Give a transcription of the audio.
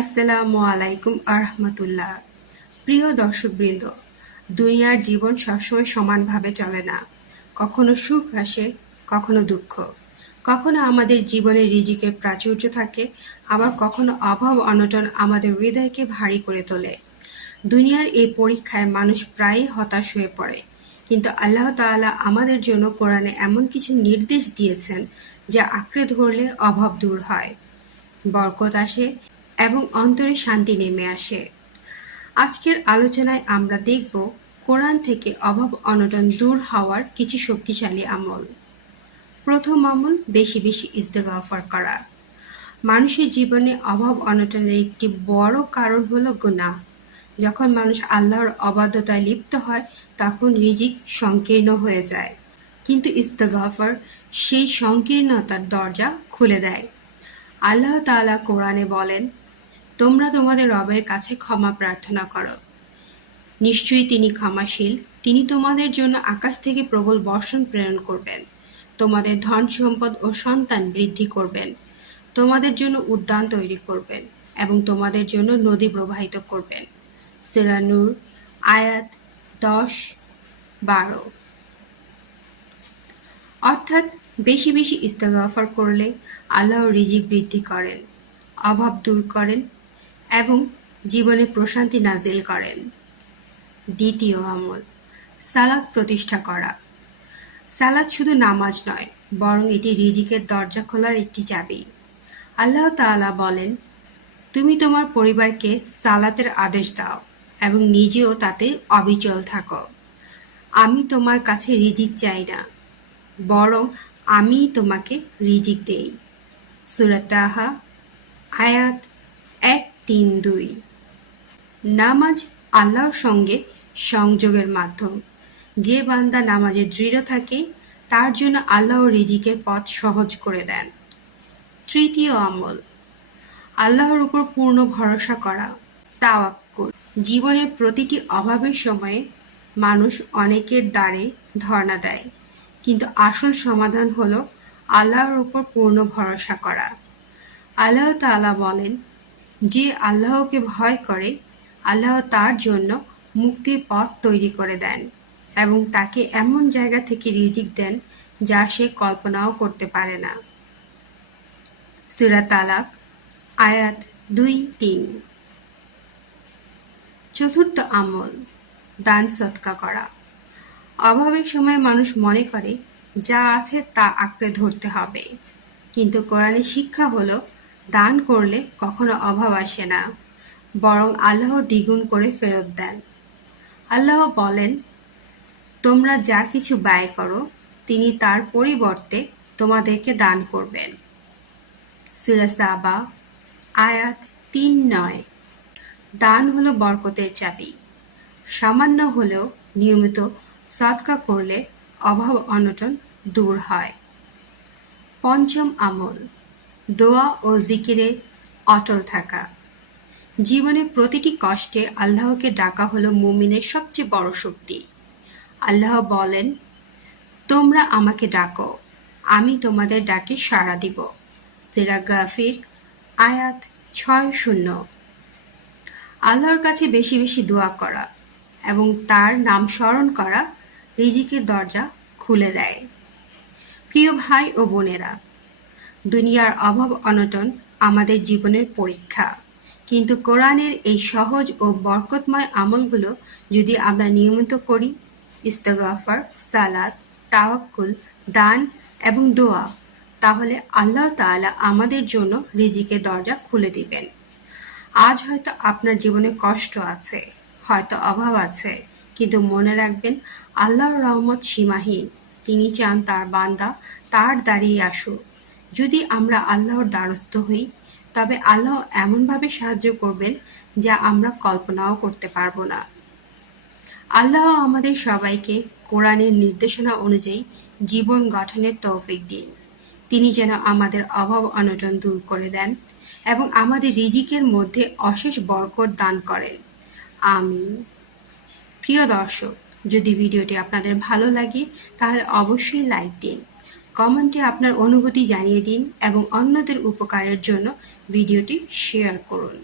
আসসালামু আলাইকুম আরহামতুল্লাহ। প্রিয় দর্শকবৃন্দ, দুনিয়ার জীবন সবসময় সমানভাবে চলে না। কখনো সুখ আসে, কখনো দুঃখ। কখনো আমাদের জীবনে রিজিকের প্রাচুর্য থাকে, আবার কখনো অভাব অনটন আমাদের হৃদয়কে ভারী করে তোলে। দুনিয়ার এই পরীক্ষায় মানুষ প্রায়ই হতাশ হয়ে পড়ে। কিন্তু আল্লাহ তাআলা আমাদের জন্য কোরআনে এমন কিছু নির্দেশ দিয়েছেন, যা আঁকড়ে ধরলে অভাব দূর হয়। বরকত আসে এবং অন্তরে শান্তি নেমে আসে। আজকের আলোচনায় আমরা দেখব কোরআন থেকে অভাব অনটন দূর হওয়ার কিছু শক্তিশালী আমল। প্রথম আমল, বেশি বেশি ইস্তেগাফার করা। মানুষের জীবনে অভাব অনটনের একটি বড় কারণ হলো গুনাহ। যখন মানুষ আল্লাহর অবাধ্যতায় লিপ্ত হয়, তখন রিজিক সংকীর্ণ হয়ে যায়। কিন্তু ইস্তেগাফার সেই সংকীর্ণতার দরজা খুলে দেয়। আল্লাহ তাআলা কোরআনে বলেন তোমরা তোমাদের রবের কাছে ক্ষমা প্রার্থনা করো। নিশ্চয়ই তিনি ক্ষমাশীল। তিনি তোমাদের জন্য আকাশ থেকে প্রবল বর্ষণ প্রেরণ করবেন। তোমাদের ধন সম্পদ ও সন্তান বৃদ্ধি করবেন। তোমাদের জন্য উদ্যান তৈরি করবেন এবং তোমাদের জন্য নদী প্রবাহিত করবেন। সেরানুর আয়াত দশ, বারো। অর্থাৎ বেশি বেশি ইস্তেগাফার করলে আল্লাহ রিজিক বৃদ্ধি করেন। অভাব দূর করেন। এবং জীবনে প্রশান্তি নাজিল করেন। দ্বিতীয় আমল সালাদ প্রতিষ্ঠা করা। সালাদ শুধু নামাজ নয়, বরং এটি রিজিকের দরজা খোলার একটি চাবি। আল্লাহ তাআলা বলেন, তুমি তোমার পরিবারকে সালাতের আদেশ দাও এবং নিজেও তাতে অবিচল থাকো। আমি তোমার কাছে রিজিক চাই না, বরং আমি তোমাকে রিজিক দেই। সুরাতাহা আয়াত এক। তিন দুই। নামাজ আল্লাহর সঙ্গে সংযোগের মাধ্যম। যে বান্দা নামাজে দৃঢ় থাকে, তার জন্য আল্লাহ রিজিকের পথ সহজ করে দেন। তৃতীয় আমল, আল্লাহর উপর পূর্ণ ভরসা করা, তাওয়াক্কুল। জীবনের প্রতিটি অভাবের সময়ে মানুষ অনেকের দ্বারে ধর্ণা দেয়, কিন্তু আসল সমাধান হলো আল্লাহর উপর পূর্ণ ভরসা করা। আল্লাহ তাআলা বলেন যে আল্লাহকে ভয় করে, আল্লাহ তার জন্য মুক্তির পথ তৈরি করে দেন এবং তাকে এমন জায়গা থেকে রিজিক দেন যা সে কল্পনাও করতে পারে না। সুরা তালাক, আয়াত দুই তিন। চতুর্থ আমল, দান সৎকা করা। অভাবের সময় মানুষ মনে করে, যা আছে তা আঁকড়ে ধরতে হবে। কিন্তু কোরআনের শিক্ষা হলো দান করলে কখনো অভাব আসে না, বরং আল্লাহ দ্বিগুণ করে ফেরত দেন। আল্লাহ বলেন, তোমরা যা কিছু ব্যয় করো, তিনি তার পরিবর্তে তোমাদেরকে দান করবেন। সিরাসাবা আয়াত তিন নয়। দান হলো বরকতের চাবি, সামান্য হলেও নিয়মিত সৎকা করলে অভাব অনটন দূর হয়। পঞ্চম আমল দোয়া ও জিকিরে অটল থাকা। জীবনে প্রতিটি কষ্টে আল্লাহকে ডাকা হলো মুমিনের সবচেয়ে বড় শক্তি। আল্লাহ বলেন, তোমরা আমাকে ডাকো, আমি তোমাদের ডাকে সাড়া দিব। সিরা গাফির, আয়াত ছয় শূন্য। আল্লাহর কাছে বেশি বেশি দোয়া করা এবং তার নাম স্মরণ করা রিজিকের দরজা খুলে দেয়। প্রিয় ভাই ও বোনেরা দুনিয়ার অভাব অনটন আমাদের জীবনের পরীক্ষা। কিন্তু কোরআনের এই সহজ ও বরকতময় আমলগুলো যদি আমরা নিয়মিত করি, ইস্তগাফার সালাদ তাওয়াক্কুল, দান এবং দোয়া, তাহলে আল্লাহ তাআলা আমাদের জন্য রিজিকের দরজা খুলে দিবেন। আজ হয়তো আপনার জীবনে কষ্ট আছে, হয়তো অভাব আছে, কিন্তু মনে রাখবেন, আল্লাহর রহমত সীমাহীন। তিনি চান তার বান্দা তার দাঁড়িয়ে আসুক। যদি আমরা আল্লাহর দ্বারস্থ হই, তবে আল্লাহ এমনভাবে সাহায্য করবেন যা আমরা কল্পনাও করতে পারব না। আল্লাহ আমাদের সবাইকে কোরআনের নির্দেশনা অনুযায়ী জীবন গঠনের তৌফিক দিন। তিনি যেন আমাদের অভাব অনটন দূর করে দেন এবং আমাদের রিজিকের মধ্যে অশেষ বরকত দান করেন। আমিন। প্রিয় দর্শক, যদি ভিডিওটি আপনাদের ভালো লাগে, তাহলে অবশ্যই লাইক দিন। কমেন্টে আপনার অনুভূতি জানিয়ে দিন এবং অন্যদের উপকারের জন্য ভিডিওটি শেয়ার করুন।